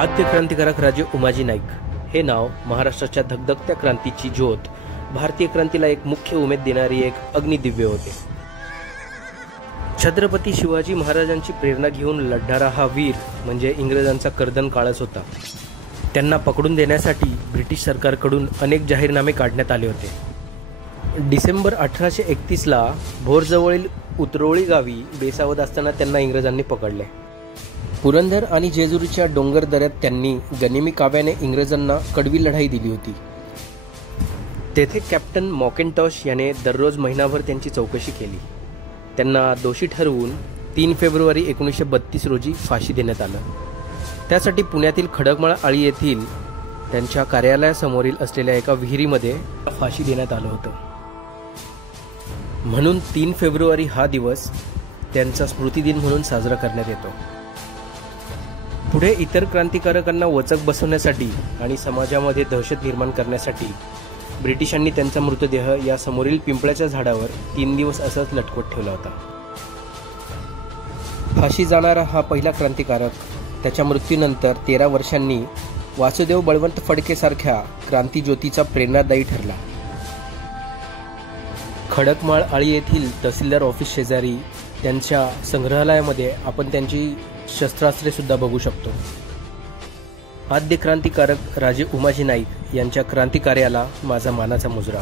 आद्य क्रांतिकारक राजे उमाजी नाईक हे नाव महाराष्ट्राच्या धगधगत्या क्रांतीची ज्योत, भारतीय क्रांतीला एक मुख्य उमेद देणारी एक अग्निदिव्य होते। छत्रपती शिवाजी महाराजांची प्रेरणा घेऊन लढणारा हा वीर म्हणजे इंग्रजांचा कर्दन काळच होता। त्यांना पकडून देण्यासाठी ब्रिटिश सरकारकडून अनेक जाहीरनामे काढण्यात आले होते। डिसेंबर 1831ला भोरजवळील उतरोळी गावी बेसावध असताना त्यांना इंग्रजांनी पकडले। पुरंदर आणि जेजुरीच्या डोंगर दऱ्यात त्यांनी गनिमी काव्याने इंग्रजांना कडवी लढाई दिली होती। तेथे कॅप्टन मॉकेंटॉश याने दररोज महिनाभर त्यांची चौकशी केली। त्यांना दोषी ठरवून 3 फेब्रुवारी 1932 रोजी फाशी देण्यात आलं। त्यासाठी पुण्यातील खडकमाळ आळी येथील त्यांच्या कार्यालयासमोरील असलेल्या एका विहिरीमध्ये फाशी देण्यात आलं होतं। म्हणून 3 फेब्रुवारी हा दिवस त्यांचा स्मृतिदिन म्हणून साजरा करण्यात येतो। पुढे इतर क्रांतिकारकांना वचक बसवण्यासाठी आणि समाजामध्ये दहशत निर्माण करण्यासाठी ब्रिटिशांनी त्यांचा मृतदेह या समोरील पिंपळाच्या झाडावर 3 दिवस असंच लटकवत ठेवला होता। फाशी जाणारा हा पहिला क्रांतिकारक त्याच्या मृत्यूनंतर 13 वर्षांनी वासुदेव बळवंत फडके सारख्या क्रांतिज्योतीचा प्रेरणादायी ठरला। खडकमाळ आळी येथील तहसीलदार ऑफिस शेजारी त्यांच्या संग्रहालयामध्ये आपण त्यांची शस्त्रास्त्रे सुद्धा बघू शकतो। आद्य क्रांतिकारक राजे उमाजी नाईक यांच्या क्रांतिकार्याला माझा मानाचा मुजरा।